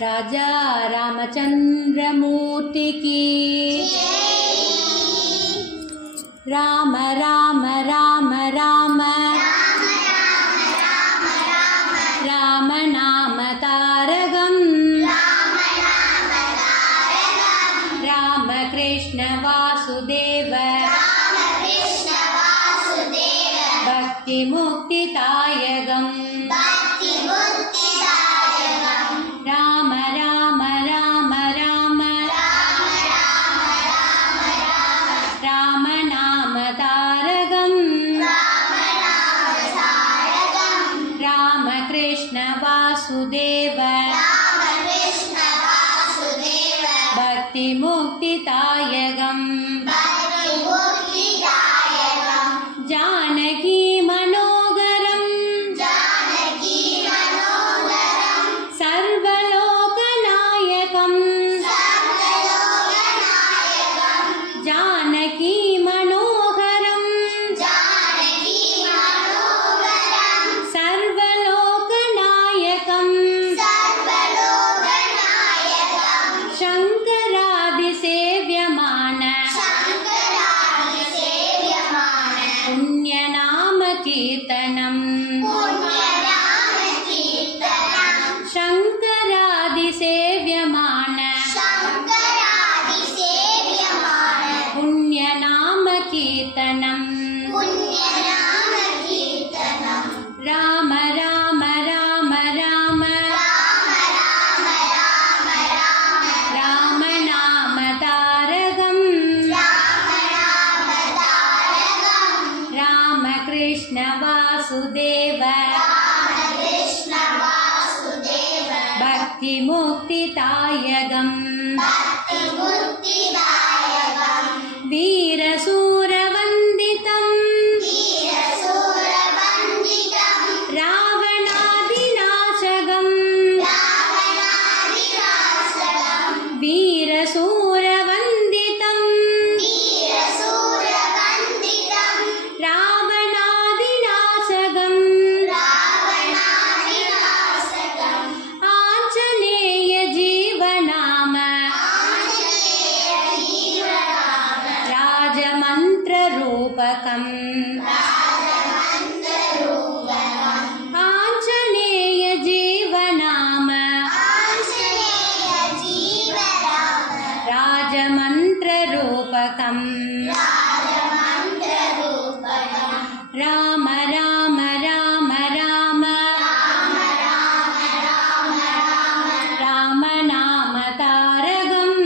राजा रामचंद्रमूर्ति की राम राम राम राम राम नाम तारकम् राम कृष्ण वासुदेव भक्ति मुक्तिदायकम् राम राम राम राम राम नाम तारकम् राम कृष्ण वासुदेव भक्ति मुक्तिदायकम् जानकी मनोहरम् सर्वलोकनायकम् जानकी मनोहरम् सर्वलोकनायकम् शङ्करादिसेव्यमान पुण्यनाम कीर्तनम् शङ्करादिसेव्यमान पुण्यनाम कीर्तनम् राम राम राम राम राम नाम तारकम् राम कृष्ण वासुदेव भक्ति मुक्तिदायकम् वीरशूरवन्दितम् रावणादिनाशकम् वीरशूरवन्दितम् रावणादिनाशकम् आञ्जनेय जीवनाम राजमन्त्ररूपकम् आञ्जनेय जीवनाम राजमन्त्ररूपकम् राम राम राम राम राम नाम तारकम्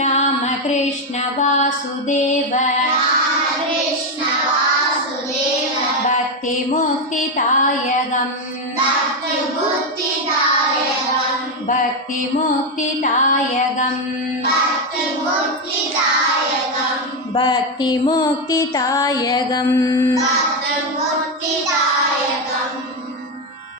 राम कृष्ण वासुदेव भक्ति मुक्तिदायकम् भक्ति मुक्तिदायकम् भक्ति मुक्तिदायकम्